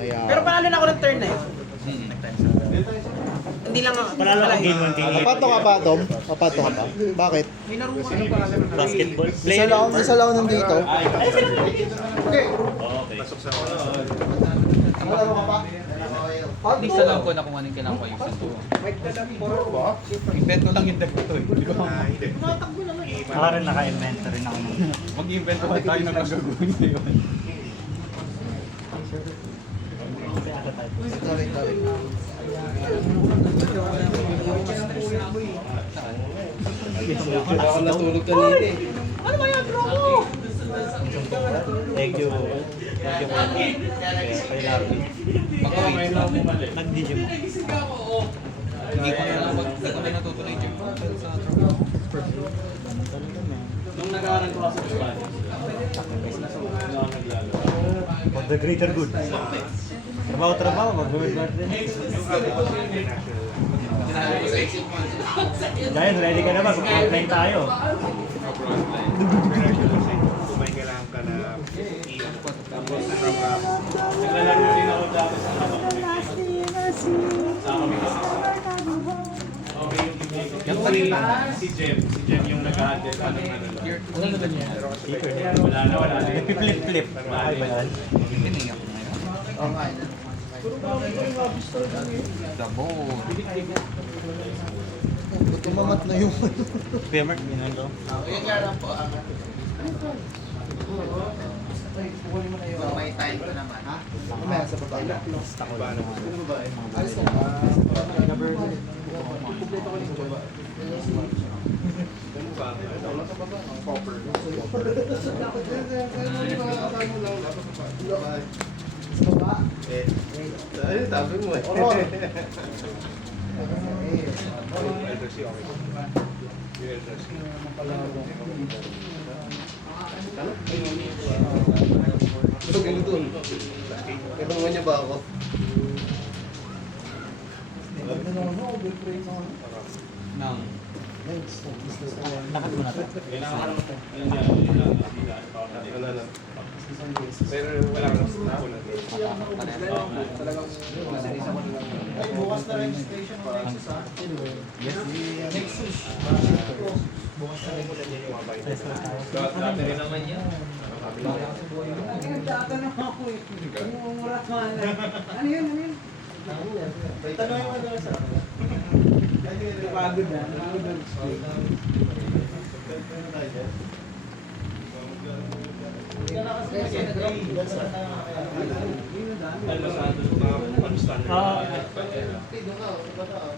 Pero panalo na ako ng turn na yun. Hindi lang ako. Panalo ka game 1 game. Kapato ka pa, Tom? Kapato ka pa? Bakit? May naruha ka panalo na. Basketball. Isa lang nandito. Okay. Malaro ka pa? Hindi sa lang ko na kung anong kailangan ko yung sundo. Invento lang yung deck ko eh. Ako rin naka-inventory na ako. Mag-invento ba tayo ng gagawin na yun? Ako natulog kanina eh. Ano ba yan, bro? Thank you. Thank you. Kay Larry. Nag-DJ mo. Hindi ko na mag natutuloy yung sa trabaho. Nung nag-aaral ko kasi sa Spanish, For the greater good. Trabaho, mag-work natin. Guys, ready ka na ba? Mag-online tayo. Kung may kailangan ka na tapos naglalaro din ako dati sa si Jem yung nag-a-attend pa ng ano lang. Wala na. Flip. Okay ba yan? Piniyak na yun. Oo nga. Dabo. Tumamat na yung Kuya Mark, minando. Yan nga lang po. May time ko naman. Ha? Mamaya sa baba. Alis ka. Sabi mo eh. Kailangan niya ba ako? Nang. Lakat mo na to. Pero wala ka na ako na. Ay, bukas na registration ng Nexus ha? Yes. Nexus. Bukas na registration. Dati rin naman yan. Nagtatanong ako eh. Umumura ka na. Ano yun? Tanongin mo doon sa Pagod na. Pagod na.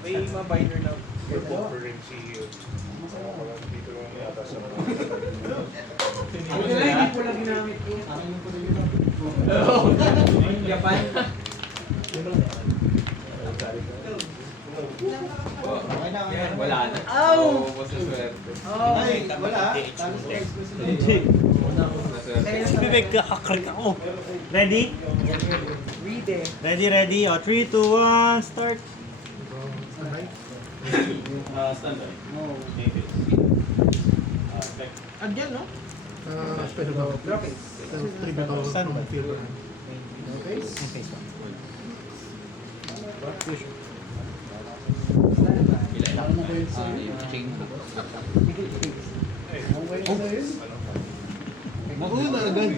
May mga binder na for si dito lang yata sa Hindi ko lang ginamit ko. Japan. Wala na. Ow! Masaswerte. Ay, wala. Bibig ka, kakrik ako. Ready? Read eh. Ready? O, 3, 2, 1, start. Standard. Native. Tech. Andyan, no? Graphics. Standby. Okay. Okay, so. Push. Yung chain mo. Oo, agad.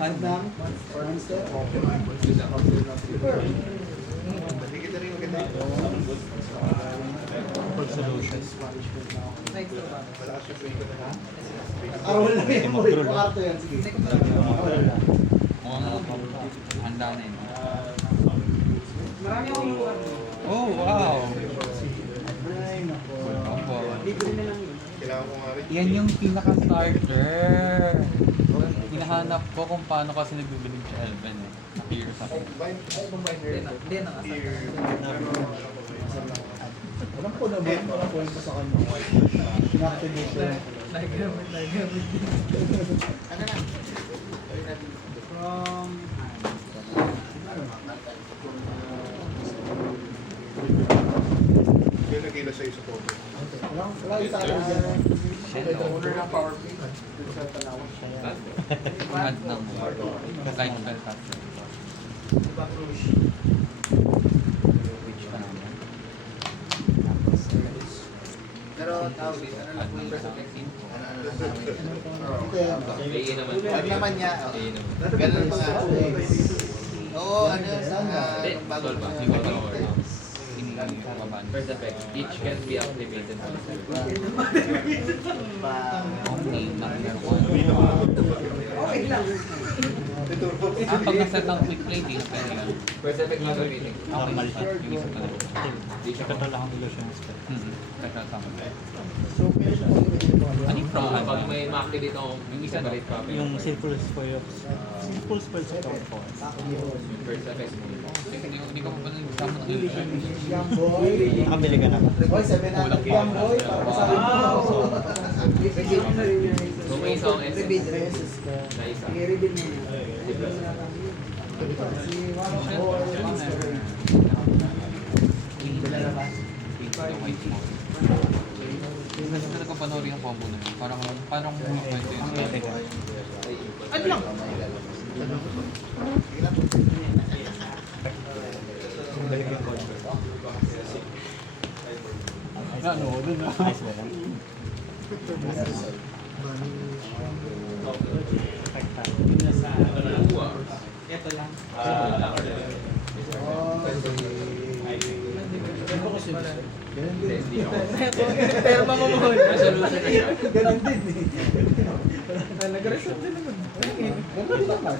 Hand. Solutions. Araw na lang yan mo. Pakarto yan. Sige. Handa na yun. Marami akong lugar. Oh, wow! Ay, nako. Opo. Libre na lang yun. kailangan ko nga rin. Yan yung pinaka-starter. Hinahanap ko kung paano kasi nagbibiling si Elven eh. Appear sa akin. Hindi na nga. Alam ko naman, walang kwento sa kanya. Inactivate siya. Nagamit. Ano na? From... Yung nagkila sa'yo sa photo. Wala yung tayo dyan. Hello. Owner ng PowerPoint. Hand ng kahit spell tap. Which pa naman? Pero tawag dito, ano lang po yung Ay, naman. Wag naman niya. Ay, naman. Ganun mga. Oo, ano sa Hindi, bago solve pa. ba? Siguro First effect, each can be activated. Only number 1. Okay lang. Pag naset ng quick play, di na pwede yan. First effect nga gamitin. Okay, Normal siya. Yung isa pala. Di siya Ito lang ang illusion spell. Kaya sama. So, pwede siya pag Ano yung from? Pag may ma-activate ako, yung isa separate copy. Yung simple spell sa count po. Yung first effect mo. Hindi ko pa ba nagsama ng illusion? Young boy. Nakabili ka na ba? Boy, 700 young boy. Para sa akin po. So may isang essence Beses ka. na isa. I-reveal niya. Si One Boy. Kasi talaga ko panoorin yung combo na yun. Parang mga kwento yun. Ano lang? Ano, dun na. Nice ba yan? Pero mamamahal. Resolution na siya. Ganun din eh. Nag-resort din naman. Ganun naman.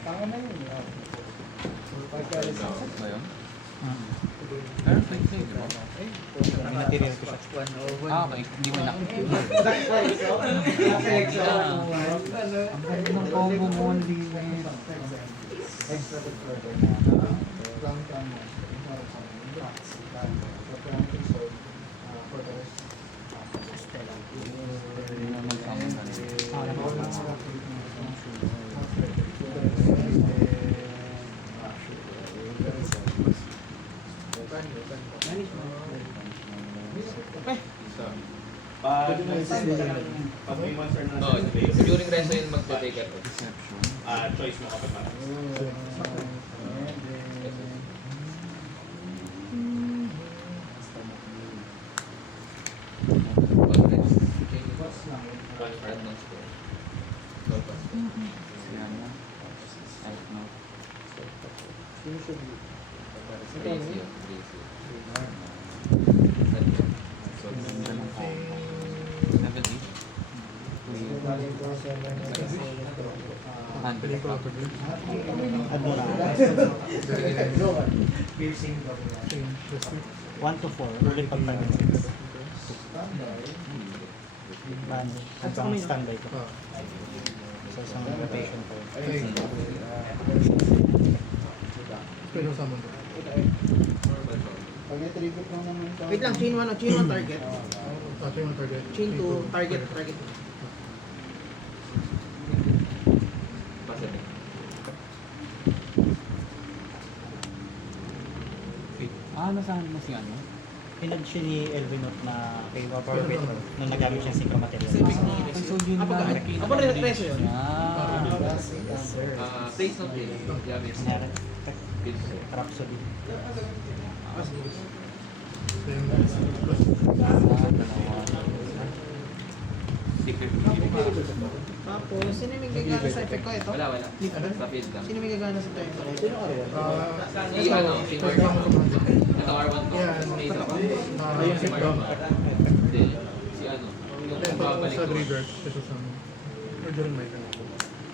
Tanga na yun. Pagka-resort. Ba yun? Pero play play, di ba? May material ko siya. Ah, okay. Hindi mo na. Ang ganda ng combo mo, hindi mo. Extra further na. Ground cam mo. Hindi naman sama ka rin. Pag may monster na Oh, during resto yun magte-take at Deception. choice mo kapag parang. Add non score. Siana. Elf Note. Crazy yun, crazy. Ganda ng combo. 7 each. 100 pa. Add mo na. Piercing. 1 to 4. Ulit pag target. At saka standby ko. So, isang rotation po. Pag i-tribute mo naman ito. Wait lang, chain 1 target. Chain 2 target. Pacific. Nasahan mo si ano? Pinag siya ni Elvinot na kay Power Petro nung nagamit siya Synchro Material. Ay, so yun Apa na. ka? Apa rin preso yun? Ah. Place no place. Yeah, it's Kunyari, it's Rhapsody. Secret Tapos, sino may gagana sa effect ko? Ito? wala. Sa field lang. Sino may gagana sa time ko? Si ano, si Mark. Ito R1 to. Space ako. Si Mark. Hindi. Si ano. Yung babalik ko.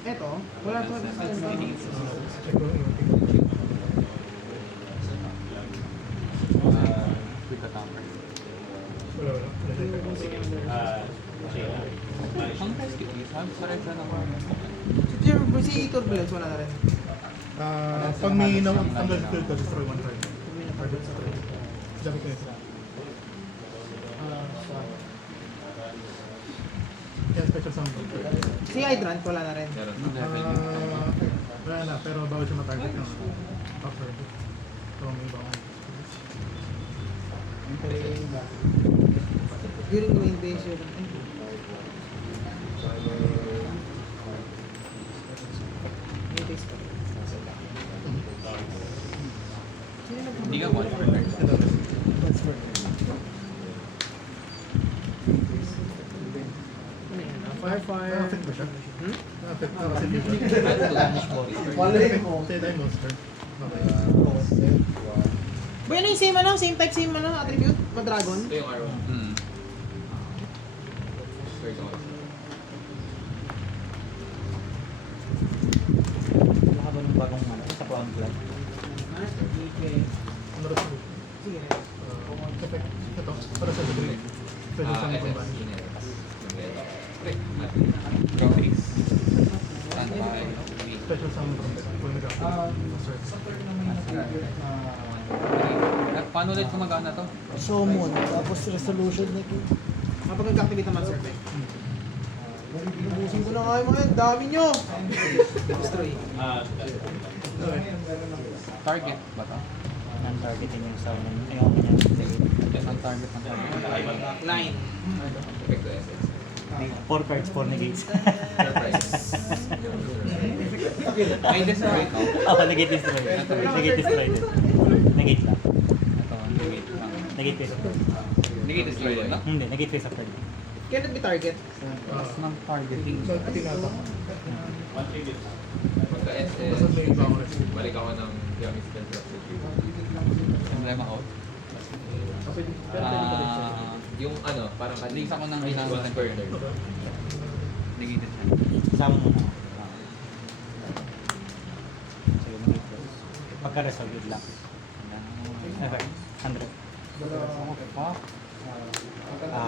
Ito? Wala to sa time ko. Quick attacker. Ang best kit is, ang sarap na naman. Si Turbulence, wala na rin. Pag may natanggal sa field, destroy one card. May na-target sa time. Sabi ko yun. Kaya special sound. Si Hydrant, wala na rin. Meron. Wala na, pero bawal siya matarget ng upper. So, may bawal. During the invasion. Na-affect ba siya? Na-affect ba kasi dito? Malay mo. Tay tayo monster. Okay. Boy, ano yung same ano? Same type, same ano? Attribute? Dragon? Ito yung R1. Hmm. First one. Wala ba ng bagong ano? Sa Clown Club? Ano resolution? Sige. Effect. Ito, para sa degree. Pwede siyang SS. combine. Graphics. Saan tayo? Special sound from kung nag-affect. Paano ulit gumagana to? Summon, tapos resolution na ito. Kapag nag-activate naman, sir. Ubusin ko na nga yung mga yan. Dami nyo! Destroy. Target ba to? Non-targeting yung sound ng ayaw ko niya. Ang target ng target. Line. Effect to SS. 4 cards, 4 negates. May destroy to. Oo, negate destroy. Negate destroy din. Negate lang. Ito, negate lang. Negate face of turn. Negate destroy din, no? Hindi, negate face of turn. Cannot be target. Mas ng targeting. So, tinatak. Pagka SS, Basta may iba ako rin. balik ako ng gamit spell drop sa tree. Emblema out. Yung ano, parang Links ako ng isang one per turn. Negated siya. Sama muna. So, yung negate face. Pagka-resolve, yun lang. Effect, 100. Fuck.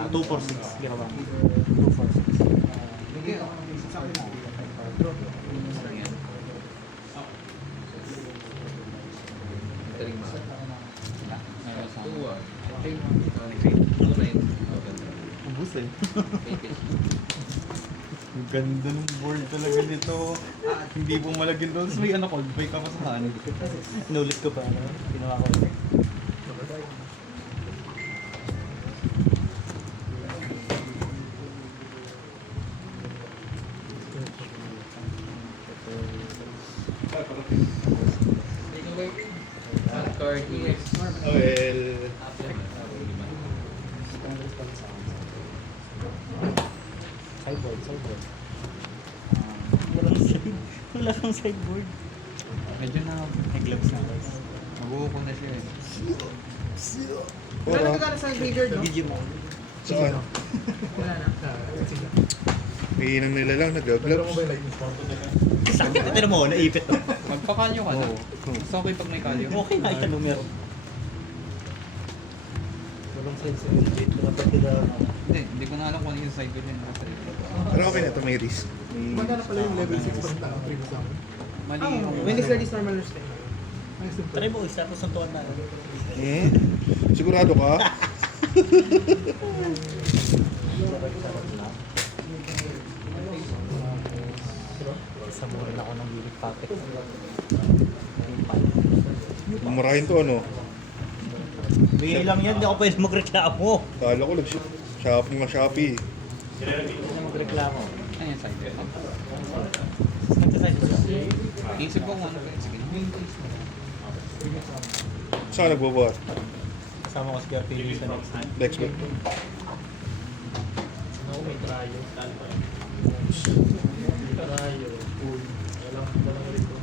2 for 6, ginawa mo. 2 for 6. Taling ma. Meron sa 2-1. 2-9. ubus eh. Make it. Ang ganda ng board talaga nito. Hindi po malagyan doon. May ano, cold break ka pa sa kanan. Inulit ko pa. Ano? Ginawa ko. Card is Well, Sideboard, sideboard. Walang side. Wala kang sideboard. Medyo na May gloves na guys. mabuko na siya eh. Wala nagkagana sa graveyard, no? Digimon. saan? Wala na. May inang nila lang, Pero nag-gloves. mo ba yung lightning storm? Sakit ito mo, naipit to. Magpakalyo ka na. Gusto okay pag may kalyo. Okay na ito numero. Walang sense yung date. Nakapagod na Hindi ko na alam kung ano yung side ko din. Pero okay na ito, may risk. Magkano pala yung level 6 pa ng previous ako? Mali Ah, yung... when is this normal step? Ay, simple. Try mo, isa tapos ang tuwan na. Sigurado ka? Isa mo rin ako ng unit packet. Murahin to ano? Bigay lang yan, hindi ako pwede magreklamo. Kala ko nag-shopping ng Shopee. Hindi na magreklamo. Ano yung side ko? Nagsasabi ko siya. Isip ko kung ano kayo. Sige. Saan nagbabat? Kasama ko si Kuya Pili sa next time. Next week. Ako may trayo. Trayo. Walang rito.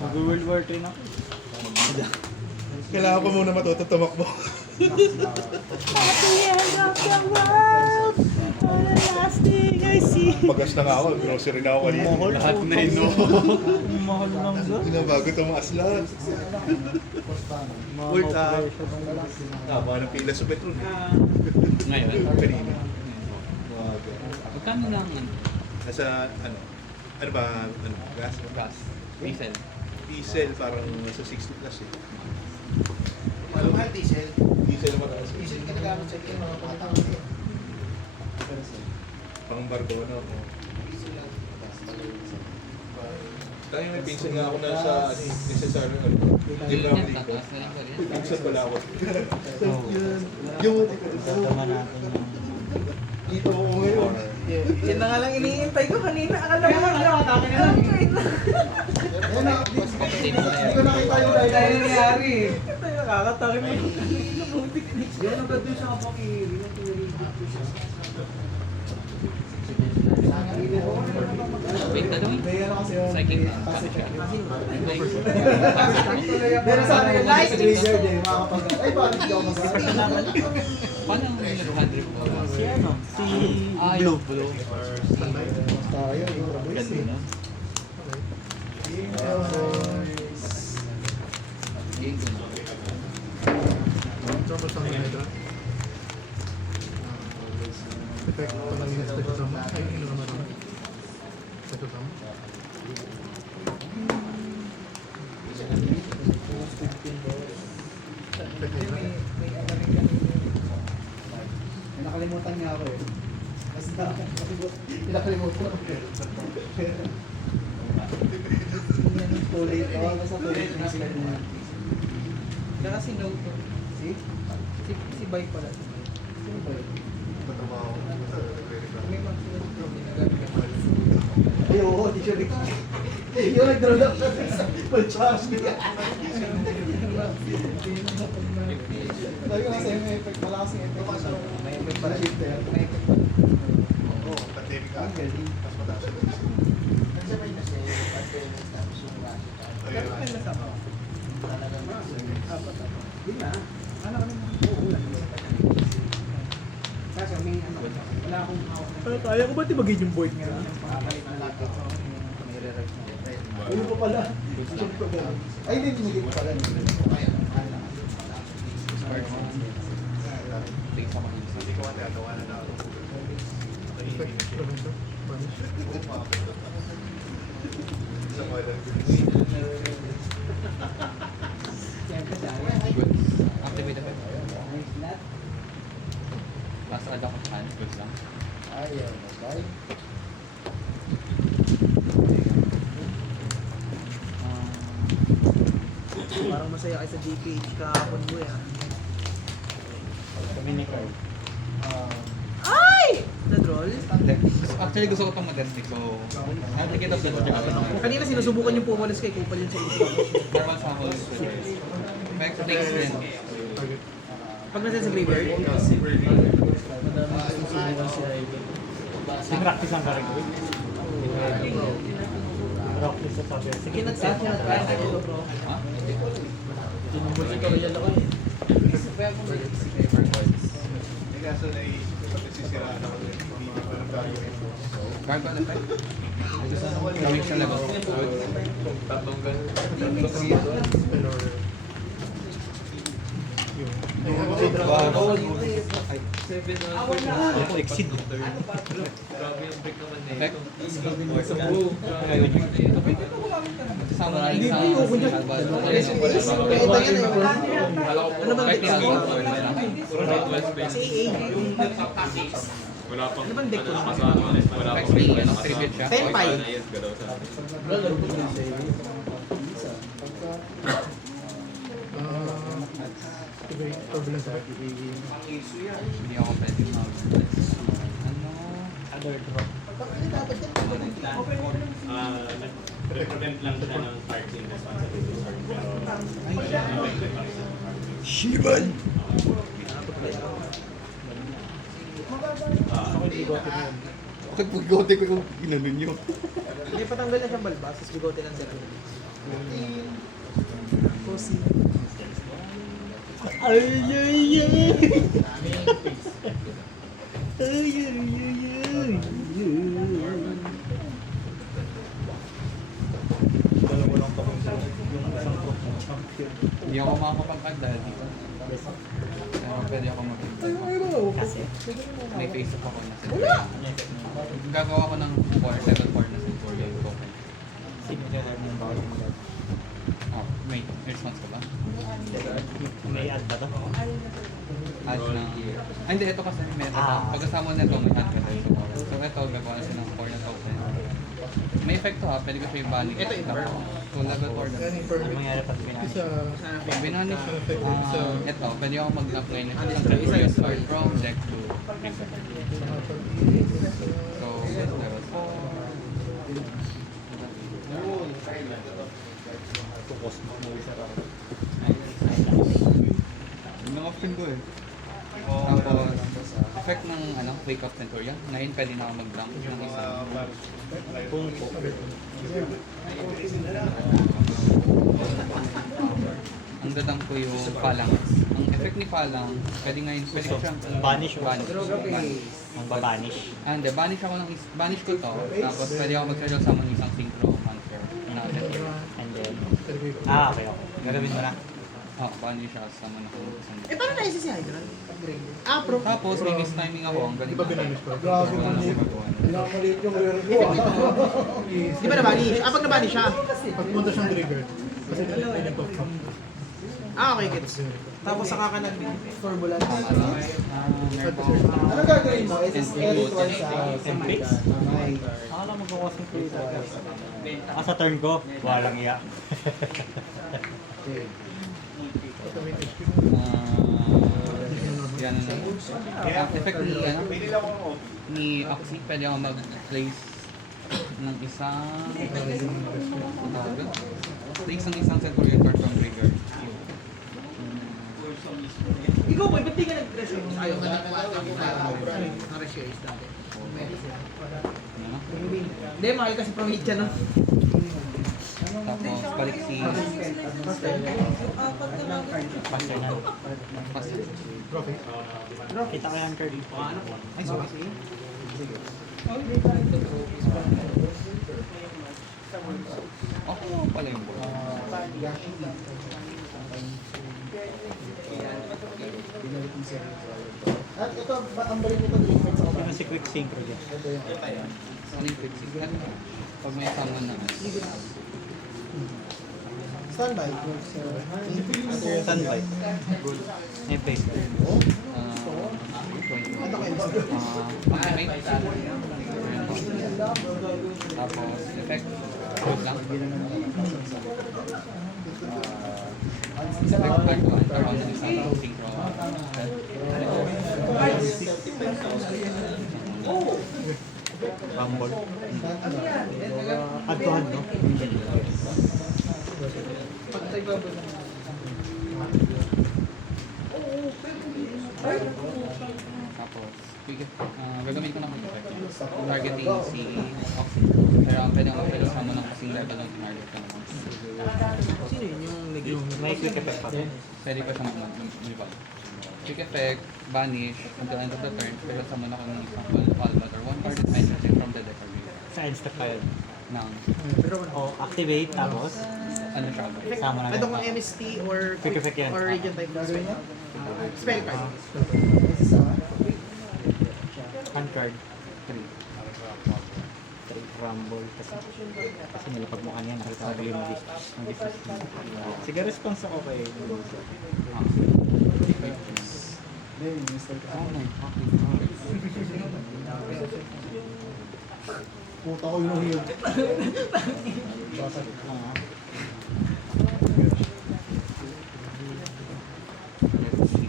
Mag-World War 3 na ako. Kailangan ko muna matuto tumakbo. At the end of the world, all the last thing I see. Pagas na nga ako, grocery na ako kanina. Mahal. Lahat na yun, no? Mahal lang ba? Binabago tumaas lahat. Worth tama ng pila sa Petron. Ngayon? Kanina. Magkano lang yan? Nasa ano ba, gas? Gas. Diesel. Diesel parang nasa 60 plus eh. Ano nga, diesel? Diesel mataas. Diesel ka nagamit sa iyo, mga patang. Pang barko na ako. Diesel lang. Tayo may pinsan nga ako na sa necessary ano. Hindi Yan, na ako dito. tataas na lang ba rin? Pinsan pala ako. Yung tama natin yung Dito ako ngayon. Yan na nga lang iniintay ko kanina. Akala mo, ano, atake na lang. Same na Hindi ko nakita yung live. Tayo nangyari. Tayo nakakatakin mo. Yan ang ganda siya kapakiri. Yung pinarigit ko siya. Wait, ano yun? May ano kasi yun. Psychic na. Kasi siya. Pero Pero sa akin, live si Wizard eh, makakapag... Ay, bakit hindi ako mag-start? Paano ang nag-100 po? Si ano? Si Blue. Blue. Tayo, yung boys eh. Tapos ang Hydra. Effect pa lang yung Statue Sama. Ay, ano naman naman. Statue Sama. Effect Hydra. May nakalimutan niya ako eh. Basta, nakalimutan ko. Too late. Oh, basta too late na sila niya. Wala kasi note to. See? Si Bay pala. Sino ba yun? May mag-note to. Ginagamit ka pala. Ay, oo, di siya rin. Yung nag-draw lang siya sa pag-charge niya. Sabi ko kasi may effect, wala kasing effect. May effect pala shifter. May effect pala. Oo, pandemic ka. Ang galing. Mas mataas siya. Ayun. Dapat may nasama. Yun na. Ano ka naman? Oo, wala. Kasi may ano, wala akong hawak na. Pero kaya ko ba tibagin yung board nga? Papalit na laptop. May re-rec na. Ayun pa pala. Ay, hindi, tinigil pa pala. Take sa mga isa. Hindi ko matagawa na na ako. Effect Province. Punish. Sa mga Siyempre dahil. Goods. Activate effect. Nice lot. Last add ako sa hand. Goods lang. Ayun, okay. Parang masaya kayo sa GPH kahapon mo yan. Ay! Na-droll? Actually, gusto ko itong modestic. So, I'll take it up the Kanina sinusubukan yung pumalas kay Kupal yun sa ito. normal sample is effect takes din. Target. Pag nasa sa graveyard, Sinractice ang karin ko. Practice sa sabi. Sige na sa akin. Ha? Tinumbol si Toriel ako eh. Hindi kaso na nagsisiraan ako din. Hindi ko alam gagawin mo. Barbell effect. Gawin siya level. Tatlong ganun. Spell or... Exceed. Effect. Kasama na rin sa... ano bang deck Effect ko? niya. Si AA. Ano bang deck ko? Effect niya. Tribute siya. Senpai. Activate Turbulence Effect. Hindi ako pwede mag... Ano? Other drop. Represent lang siya ng parts in responsibility sort pero Shiban! Ako yung bigote mo yun. Bakit paggote ko yung ginanon nyo? May patanggal na siyang balbas, tapos bigote lang sila. Pussy. Ay, ay, ay! Ay, ay, ay, ay! Dalawa lang pa kung yung isang pro champion. Hindi ako makakapag-add dahil dito. Pero pwede ako mag-add. May face up ako na set. Gagawa ko ng 4-7-4 na set for game ko. Signature ng bawal mag-add. Oh, wait. May response ka ba? May add ba to? Add na... Ay, hindi. Ito kasi may pagkasama nito, may add ka tayo sa core. So ito, gagawa na siya ng 4 na token. May effect to ha. Pwede ko siya i-balik. Ito, infirm. So level 4 na. Ano mangyari pag pinahit? Isa... Pag binanish, ito, pwede ako mag-apply na siya ng previous card from deck to reset. So, level 4. Tapos mag-wizard ako. Yun ang option ko eh. Tapos, effect ng Wake of Centurion. Ngayon pwede na ako mag-dump ng isa. Kung po. Ang dadump ko yung Palang. Ang effect ni Palang, pwede So, siyang banish mo. Banish. Ang banish. Hindi, banish ko to. Tapos pwede ako mag-schedule sa mga isang synchro monster. And then, okay. Gagawin mo na. Banish siya sa mga isang. Paano na si Hydra? Pro. Tapos, may miss timing ako. Ang galing. Di ba binanish ko? Grabe Wala man na yun. magagawa. Pinakamalit yung rare ko. Di ba nabanish? Pag nabanish siya. Pag pumunta siyang trigger, kasi tinatay niya to. Okay, gets. Tapos saka ka nag-formula. Ano gagawin mo? Edit or sa MP? Akala mo gawa sa creator. Sa turn ko, walang iya. Yan na. Effect ni Oxy, pwede ako mag-place ng isang Centurion card from trigger. Ikaw boy, ba't di ka nag-pressure? Ayaw ka na-reshares dati. Hindi, mahal kasi promedia no? Tapos balik si Master na. Trophy. Kita ko yung card. Ay, sorry. ako pala yung board. At ito, ang balik nito treatment sa Sino si Quick Synchro dyan? Ano yung quick sync? Pag may summon na standby. Standby. Nepe. Activate. Tapos effect. Good lang. Effect card ko. Ang isang synchro. Rumble. Agtuhan, no? Tapos, gagawin ko na quick effect. Targeting si Oxy. Pero ang pwede ako pwede sama ng kasing level ng target ko naman. Sino yun yung May quick effect pa rin. Pwede pa siya mag-revolve. Quick effect, banish, until end of the turn, pero sama na ko ng isang Albat or one card is entering from the deck or graveyard. Sa insta file. Ng, O, activate, tapos, ano siya? sama na Ito lang. kung MST or Quick effect yan. or region type na spell. Spell card. Hand card. 3 rumble. Kasi nilapag mo kanina, nakita ko yung mag-dismiss. Sige, response ako kay Oh my fucking god. puta ko yung heal. Let's see.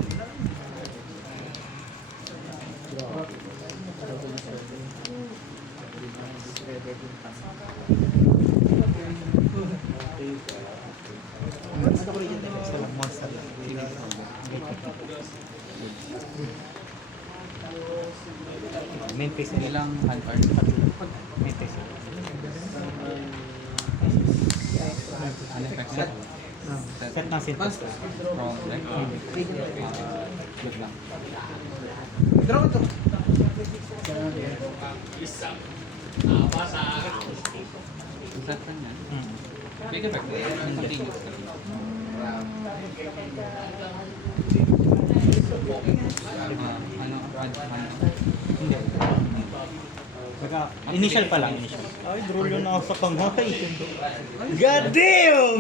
Ano ko region type? Isa lang monster lang. Main face nila. Ilang hand card? Main face. Ano effect set? Set ng syntax. From deck? Good lang. Draw ito. Set lang yan. Big effect. Continuous. Hindi. Baka, initial pa lang, initial. Ay, draw yun ako sa panghay. God damn!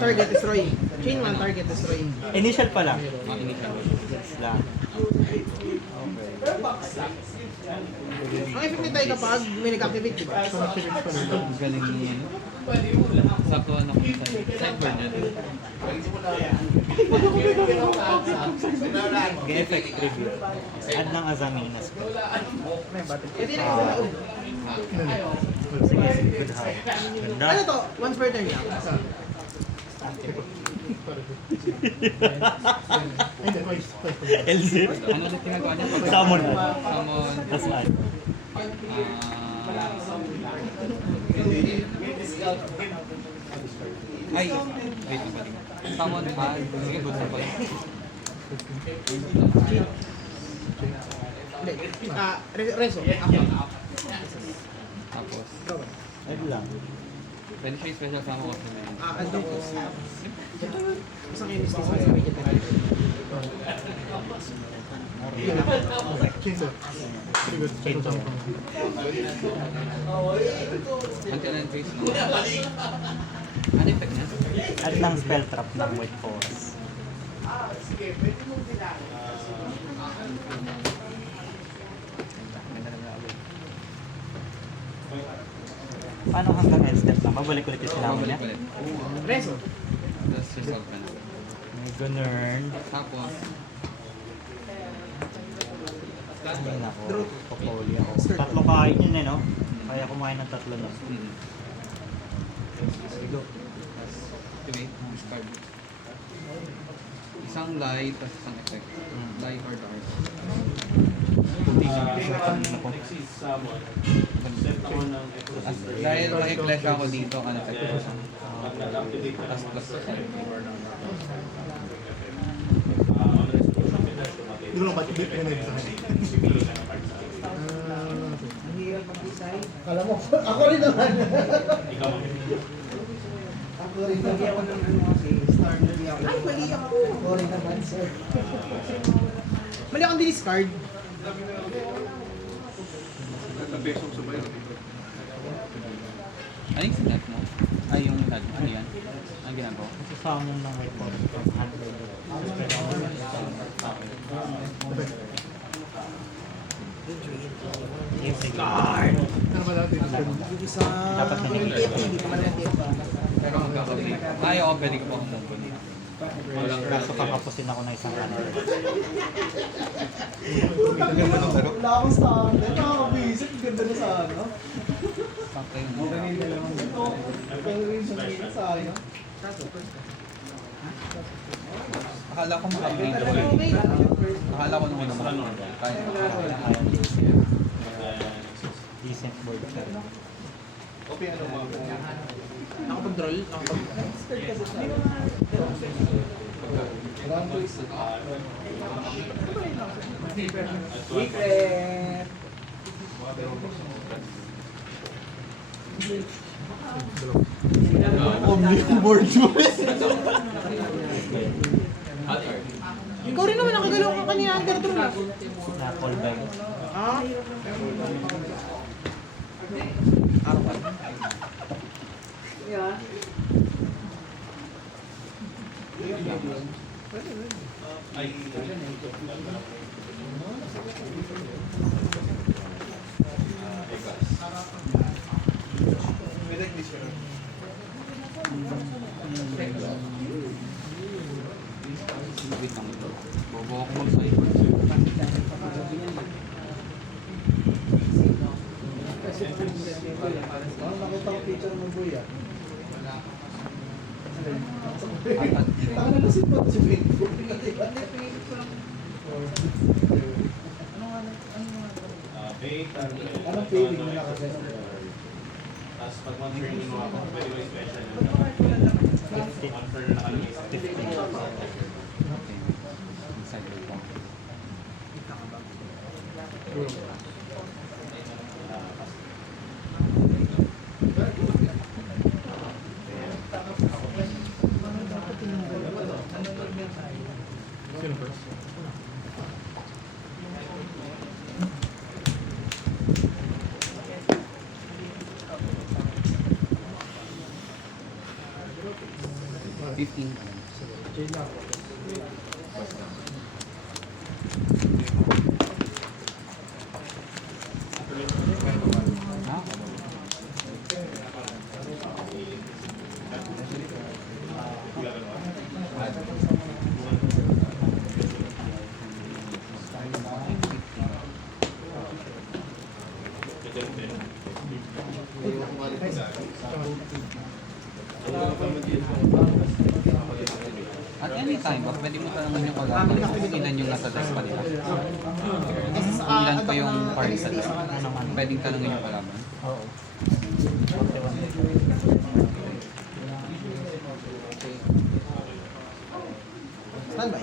Target destroy. Chain 1, target destroy. Initial pa lang. Initial. Yes lang. Okay. Ang effect nito ay kapag may nag-activate, di ba? Ang galing niya. Saktuhan ako sa sideboard niya. G-effect review. Add ng Azaminas. Ito yung nakasalaog. Sige, sige. Good high. Ganda. Ano to? Once per turn lang. Hindi, twice. LZ. Ano ulit ginagawa niya? Summon. Summon. Tapos ay. Ay, wait na pala. Summon pad. Sige, good na pala. Hindi. Reso. Ako. Tapos, Ay lang. pwede siya yung special summon ko. Ano ko? Isang inis din sa immediate attack. Chainsaw. Very good. Chainsaw sound from. Until end phase na. Ano yung effect niya? At lang spell trap ng White Forest. Paano hanggang end step lang? Babalik ulit yung sinama niya? Babalik ulit. Reso. Tapos resolve ka na. May ganun. Tapos, Ay nako, papoli ako. Tatlo kain yun eh, no? Kaya kumain ng tatlo na. sige go. Tapos, activate, discard. Isang light, tapos isang effect. Light or dark. Puti na kanina ko. Next is summon. Set ako ng exorcism. Dahil naki-clash ako dito, ano effect ko siya. Pag nag-activate ka Tapos ng plus on resolution, pinag-tumatid. Hindi ko lang ba't hindi pinag-ibig sa akin. Pipili ka ng cards. Ang hirap mag-design. Kala mo, ako rin naman. Ikaw ang Ako rin hindi ako ng ano kasi. Star na di ako. Ay, mali ako. Ako rin naman, sir. Mali akong discard. Ano yung snap mo? Ay, yung ano yan? Ang ginagawa? Kasi summon ng White Forest from 100. Ano ba dati? Yung isa, Dapat na yung TFT, hindi pa man ng TFT. Pero ang kakabili. Ay, ako pwede ko pa kumumpo dito. Kaso kakapusin ako ng isang kanan. Wala akong standard. Nakakabisit. Ganda na sa ano. Sakto yung Okay na yung dalawang ito. Pero yung sa minute sayang. Akala ko makabili ko yun. Akala ko nung una makabili. Kaya Decent board siya. Nakapag-roll. Secret! Ikaw rin naman nakagalaw ka kanina underdraw na. Na call back. Ah? Yeah. wait lang ito. Bobo ako mag-cyber. Parang nakita ko picture ng boy ah. Apat. na si Pat si Facebook. bait, Anong feeling mo na kasi? Tapos pag mag-training mo ako, pwede mo i-special yun. One turn na nakalagay sa 50. Okay. Cyber po. Sino first? Uh, 15. At any time, pwede mo tanongin yung kalaban kung ilan yung nasa desk pa nila. Kung ilan pa yung party sa desk. Pwedeng tanongin yung kalaban. Oo. Standby.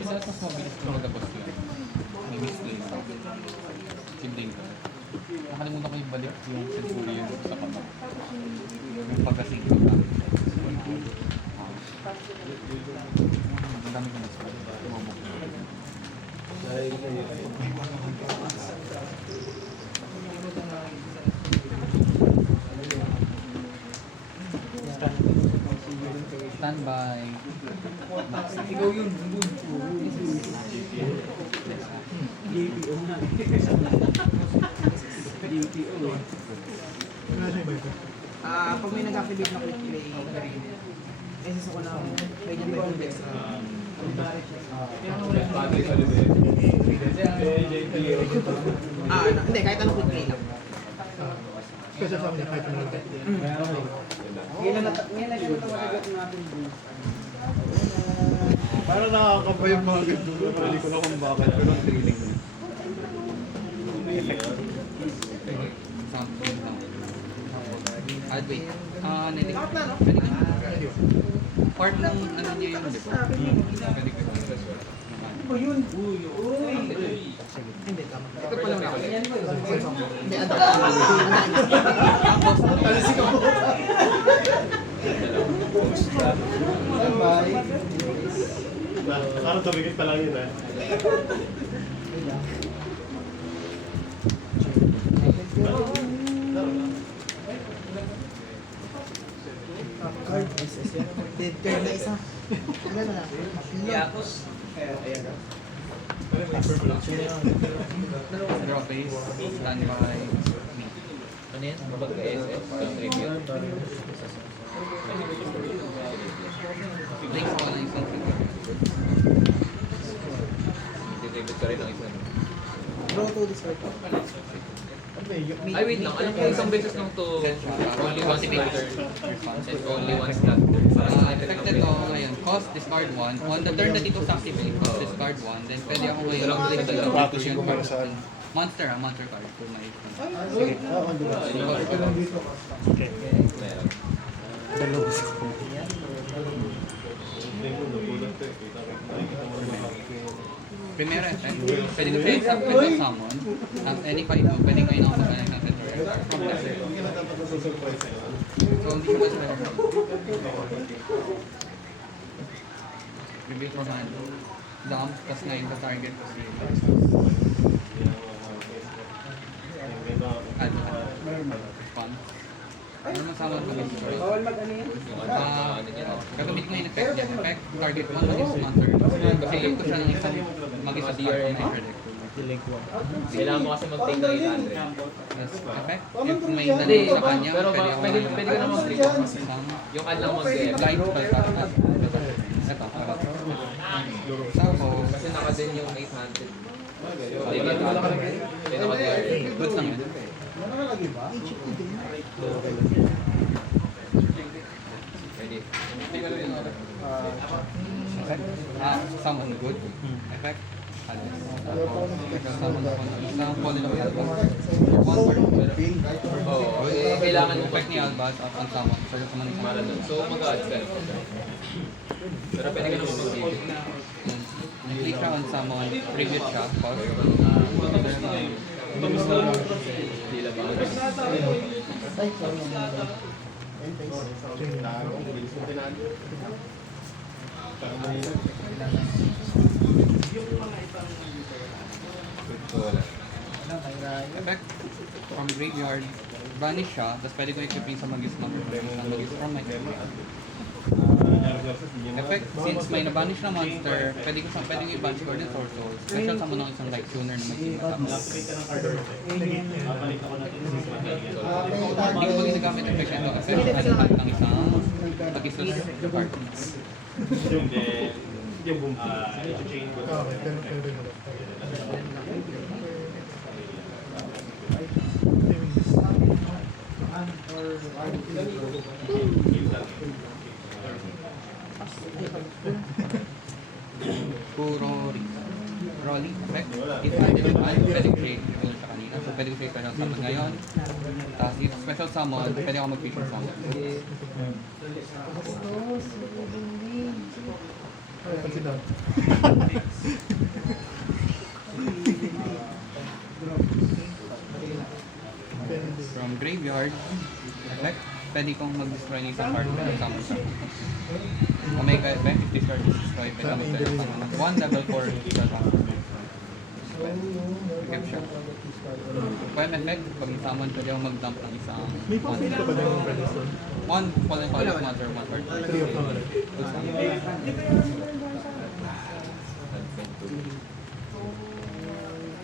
Kasi mas mabilis ko magabos yun. May misplay pa. Sibling ko. Nakalimutan ko yung balik yung centurion sa kama. Yung pagkasing ko na. Ang dami ko na sa tumabok. Standby. Ikaw yun. Wala siya iba ito. Pag may nag-activate na quick play, SS ako na pwede may context na hindi, kahit anong quick play lang. Special sa amin, kahit ano. Ngayon lang yung tawagat natin. Parang nakakapa yung mga ganito. Hindi ko na kung bakit. Pero ang thrilling. Something lang. Wait. Pwede ka. Part ng ano niya yun, di ba? Pwede ka. Hindi, tama. Ito pa lang ako. Hindi, ano. Standby. Parang tumigit pa lang yun eh. Card. Dead card na isa. Ilan na lang? Draw face. Standby. Ano yan? Pagka-SS? Contribute? Links ako ng isang figure. Contribute ka rin ng isa. Draw to discard. Ay, wait lang. Alam ko isang beses lang to only one starter. And only one slot. Affected ko ngayon. Cost, discard 1. On the turn that it was activate, cost, discard 1. Then pwede ako ngayon. Practice yun para saan? Monster card for my Sige. Oo, di ba? Primero effect, pwede ko sa effect with summon. At any fight mo, pwede ko in-out ng tutorial. So, hindi siya masaya. Reveal from hand. Dump, tas ngayon ka target ko si response. Ano nang summon ko dito? Bawal mag-ano yan? Gagamit ko yung effect niya. Effect, target mo na yung monster. Kasi ko siya ng isang mag-isa start on my predict. Kailangan mo kasi mag-take ng 800. Yes, effect. If may dali sa kanya, Pero pwede pwede ka naman mag-take. isang Yung ad lang mag-take. blind spell cast. Ito, para. Tapos, Kasi naka-din yung 800. Hindi naka-DRA. goods lang yun. Nakalagay ba? Pwede. Summon good. Effect. Summon ako ng isang fallen of Albaz. One turn. Oo. Kailangan mo Effect ni Albaz at unsummon. So, summon isang para doon. So, mag-add ka. Pero pwede ka naman mag-take. Nag-click siya on summon. Tribute siya. Pause. Hindi lang ba? Effect from graveyard. Banish siya. Tapos pwede ko equipin sa Magis Monster. Sa Magis from my graveyard. Effect, since may nabanish na monster, pwede ko i-banish ko din Source Soul. Special summon ng isang like tuner na may sinatapos. Hindi ko ba ginagamit yung effect nito kasi nakalit ng isang Magisus card. Yung boom. Okay, pero pwede mo. Puro Rolly effect. If I didn't add, pwede ko create yung sa kanina. So pwede ko create special summon ngayon. Tapos dito special summon, pwede ako mag-fusion summon. Pansin daw. From graveyard, effect, pwede kong mag-destroy ng isang card, pwede summon siya. Omega effect, if this card is destroyed, pwede ako mag-special summon. 1 level 4 spell summon. Keep siya. Poem effect, pag summon, pwede ako mag-dump ng isang May pa-feel ka ba na yung Redstone? 1 fallen color mother, 1 card. 3 of them already.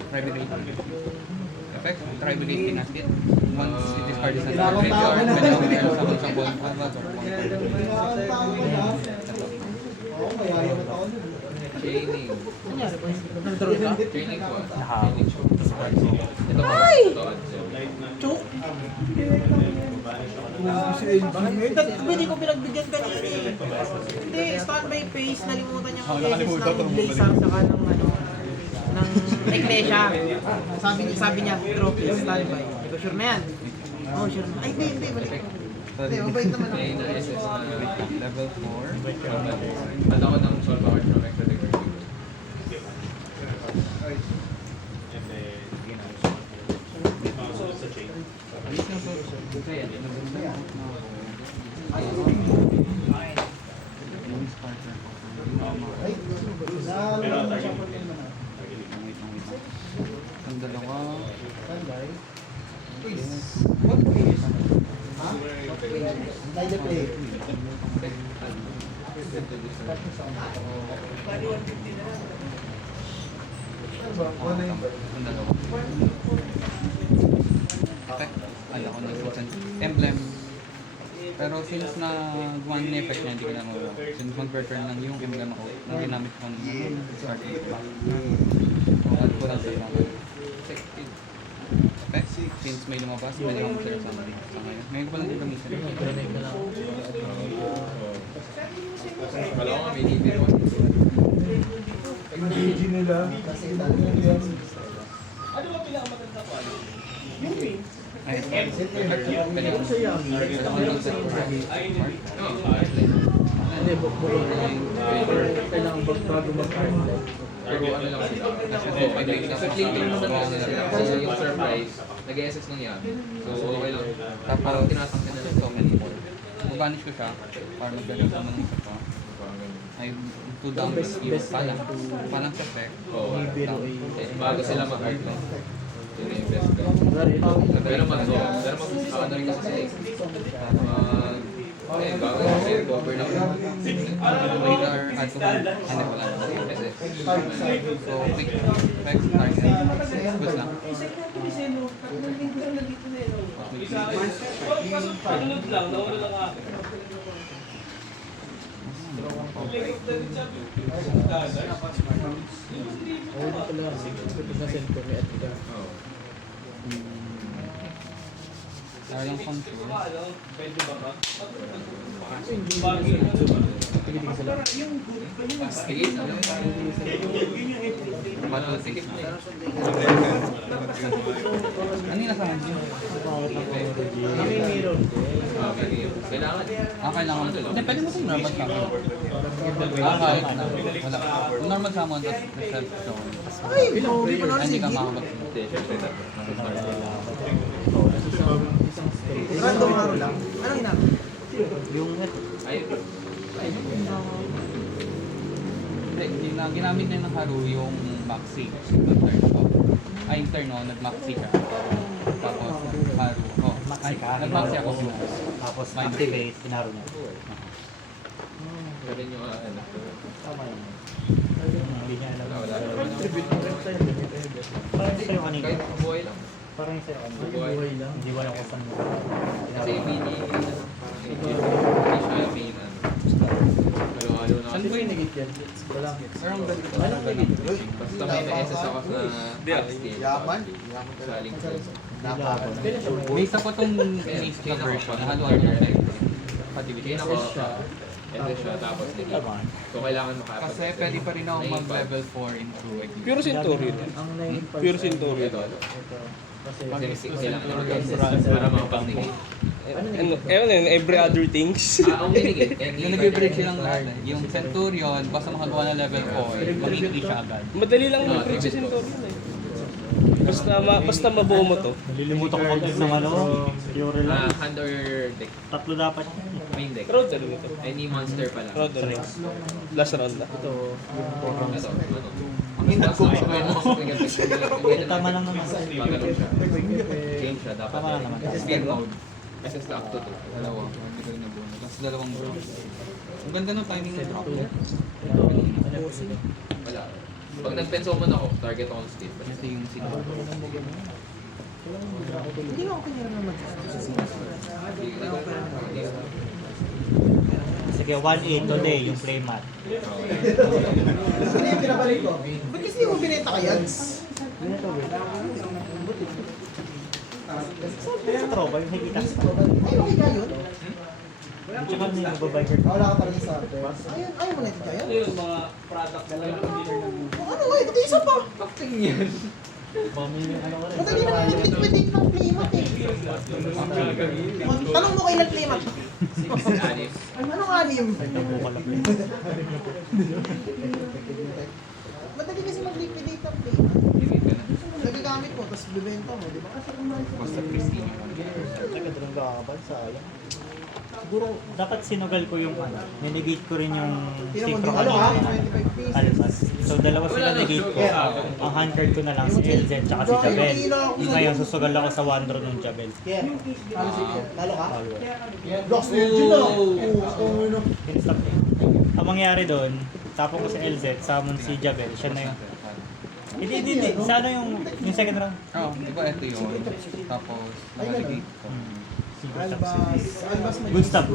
Tribulate. Effect, tribulate pinakit. Once it discards na sa graveyard, pwede ako mag-summon sa ball canvas or one card. Oo, mayayaman ako nun. Chaining. Nag-draw ka? Training ko. Nahawak. Ito ba? Ay! Ito. Chok! Pwede ko pinagbigyan kanina eh. Hindi, standby phase, nalimutan niya ang cases ng Blazer saka ng ano, ng Iglesia. Sabi niya, draw please, standby. Hindi ko sure na yan. Oh, sure na. Ay, hindi, balik. Hindi, mabait naman ako. May na-SS na Level 4. Pala ko ng soul power from extra degree. And then, ginagawa so sa chain. Ay, Pero na target. Ang dalawa. Standby. What case? Ha? Antay the play. Ano ba? Ano yung Ang dalawa. Effect, ala ko na season. Emblem. Pero since na one effect niya, hindi ko na magawa. Since one per turn lang yung emblem ako, nang ginamit ko ng starting back. So, ano ko lang sa'yo lang. Effect, since may lumabas, pwede akong mag-share sa ngayon. Ngayon ko pa lang din gamitin. Kala ko nga may nibir ko. GG nila? Kasi dahil yun. Ay, pwede akong mag-set for Hindi, bukburo na lang. Kailangan bago mag-card. Pero ano lang sila. Sa clinking naman kasi sila. Kasi yung surprise, nag-SS lang yan. So okay lang. Parang tinatangkin na lang. so many more. Mabanish ko siya para mag-galaw sa mga isa pa. Parang ganun. Ay, 2 down skill palang. Palang sa effect. Oo. Down. Bago sila mag-hard lang. Yun yung best ko. Pero mag-ano rin kasi sila. Bago kasi cover lang. Radar, add to hand. Ano wala na. SS. So, quick effect, target. Good lang. Yung control. Sige. Battle sige. Ano yung nasa hand yun? Kailangan. Kailangan. Hindi, pwede mo itong normal summon. Kahit na. Wala. Kung normal summon, tapos self-show. Ay, hindi ko na Hindi ka sige. makakapag-summon. Hindi, syempre dapat. Random haro lang. Anong hinapin? Ay, Hindi, ginamit na ng Haru yung maxi ng turn ko. Ay, yung turn no, nag-maxi ka. Tapos, Haru. Oh, nag-maxi ako. Tapos activate, pinaro niya. pwede nyo ano. Tama yun. Hindi niya alam. Wala naman. Parang sa'yo kanina. Kahit buhay lang. Parang sa'yo kanina. Buhay. Hindi ko alam kung saan mo. Kasi mini, hindi siya main ano. Halo-halo na Saan kasi. ko yung nagit yan? Pero ang ganda ko. Basta may SS ako sa hard skill. Yaman. Saling ko. May isa pa tong Innis na version, nahaluan ko ng Chain ako, English siya, tapos naging. So kailangan makapag. Kasi pwede pa rin ako mag-level 4 in True Equity. Pure Centurion. Pure Centurion. Kasi kailangan naman para makapag-negate. Ewan yun, every other things. Ang negate. Yung nag-break silang lahat eh. Yung Centurion, basta makagawa ng level 4, mag-increase siya agad. Madali lang mag-break sa Centurion eh. Basta mabuo mo to. Nalilimutan ko complete ng ano, Pure lang. Hand or deck. Tatlo dapat. Main deck. Road na rin ito. Any monster pa lang. Road na rin. Last round na. Ito, ano? Ang hindi ko Tama lang naman. Pagano siya. Change siya, dapat. Tama lang naman. Speed mode. SS up to 2. Dalawa. Hindi ko rin nabuo. Tapos dalawang brown. Ang ganda ng timing ng drop. Wala. Pag nag-penso man ako, target ako ng speed. Ito yung sigaw. Hindi mo ako kanya naman mag-justify. Sige, 1-8 today yung play mat. Ano yung pinabalik ko? Ba't kasi hindi mo binenta ka yan? Sa tropa, yung higit tax. Ay, okay ka yun? Tsaka may nagbabiker. Wala ka talaga sa atin. Ayun, ayaw mo na ito kaya? Yung mga product na lang. Ano nga, ito isa pa! Kapting yan. Madali na lang liquidate ng playmat eh. Tanong mo kailan playmat? Anis. Anong anim? Madali kasi mag-liquidate ng playmat. Nagagamit mo, tapos bibenta mo, di ba? Basta Christina. Nagkadrong gabal, sayang. Siguro, dapat sinugal ko yung ano, ninegate ko rin yung Tingnan mo, synchro ano ha? kanina. 25 pieces. Alpas. So, dalawa sila negate ko. Ang hand card ko na lang si LZ tsaka si Jabel. Ngayon, susugal ako sa one draw ng Jabel. Talo ka? Talo. Blocks na yun na. Kinstop niya. Ang mangyari doon, tapos ko si LZ, summon si Jabel, siya na yung... Hindi. Sa ano yung second round? Oo, di ba ito yun? Tapos, nakaligate ko. Albas Good stuff.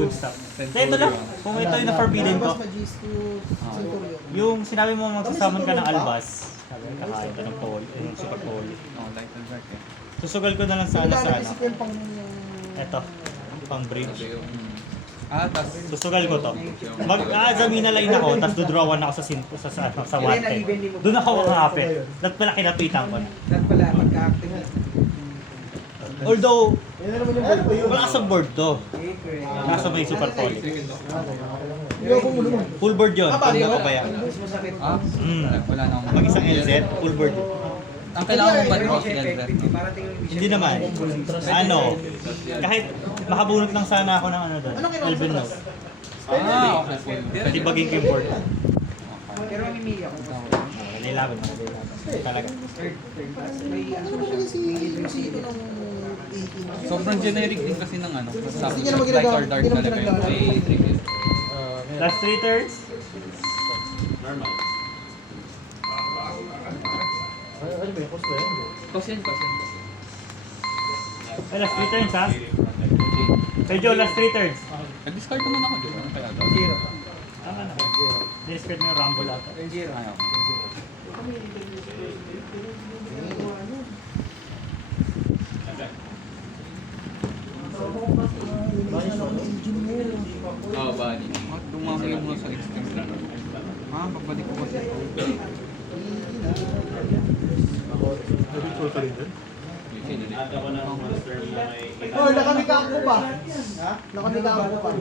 Kaya ito lang, kung ito yung na-forbidden ko, Albas Magis to Centurion. yung sinabi mo magsasamon ka ng albas, kakain ka ng pole, yung super pole. Oo, light and dark eh. Susugal ko na lang sana sa ano. Isip ko yung pang... Eto, pang bridge. Tas Susugal ko to. Mag-aazamina line ako, tapos dodrawan ako sa wanted. Doon ako kakapit. Dapat pala kinapitan ko na. Lahat pala, pagka-active. Although, wala sa board to. Nasa may super pole. Full board yun, kung nakabaya. wala na akong Mag-isang LZ, full board. Ang kailangan mong ba si LZ? Hindi naman. Ano, kahit makabunot lang sana ako ng ano doon, Elven Note. Okay, full. Pwede baging ko yung board. Pero mamimili ako. Nilaban mo. Talaga. May ano ba talaga si ito ng 18? Sobrang generic din kasi ng ano. Hindi niya naman Light ginagawa. or dark Hindi naman talaga yun. ginagawa. May trick. Last 3 turns. Normal. Kasi Ay, last 3 turns ha? Kay Joe, last 3 turns. Nag-discard naman ako, di ba? Ano kaya daw? Tama na. Discard mo yung Rumble ata. Ayaw. Bali. Dumami mo sa extreme lang. Pagbalik ko kasi. At ako ng monster na may... Oh, nakamikang ko pa. Ha? Nakamikang ko pa.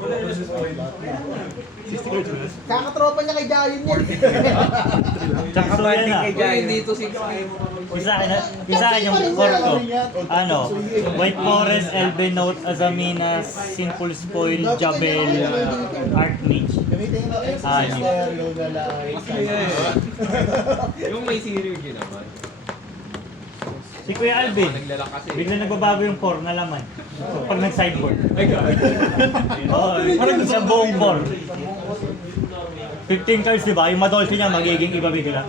Kakatropa niya kay Jayon yan. Tsaka so yan na. Dito si Yung sa akin yung core ko. Ano? White Forest, Elven Note, Azamina, Simple Spoil, Jabel, Archmage. Gamitin ko X, Ano? Yoga Light. Yung may synergy naman. Si Kuya Alvin, Naglalak kasi. bigla nagbabago yung core na laman. So, pag nag-sideboard. Oo, parang isang buong core. 15 cards, di ba? Yung Madolphin niya magiging iba bigla.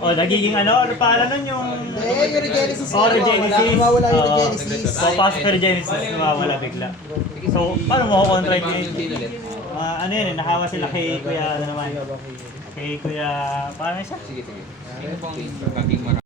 O, nagiging ano pangalan nun yung... Eh, yung Regenesis. Regenesis. Mawawala yung Oo. Regenesis. So, pasok sa Regenesis, mawawala bigla. So, paano mo ko-contrite niya yun? Ano yun, nakawa sila kay Kuya, ano naman? Kay Kuya, paano siya? Sige. Ano bang maging marami?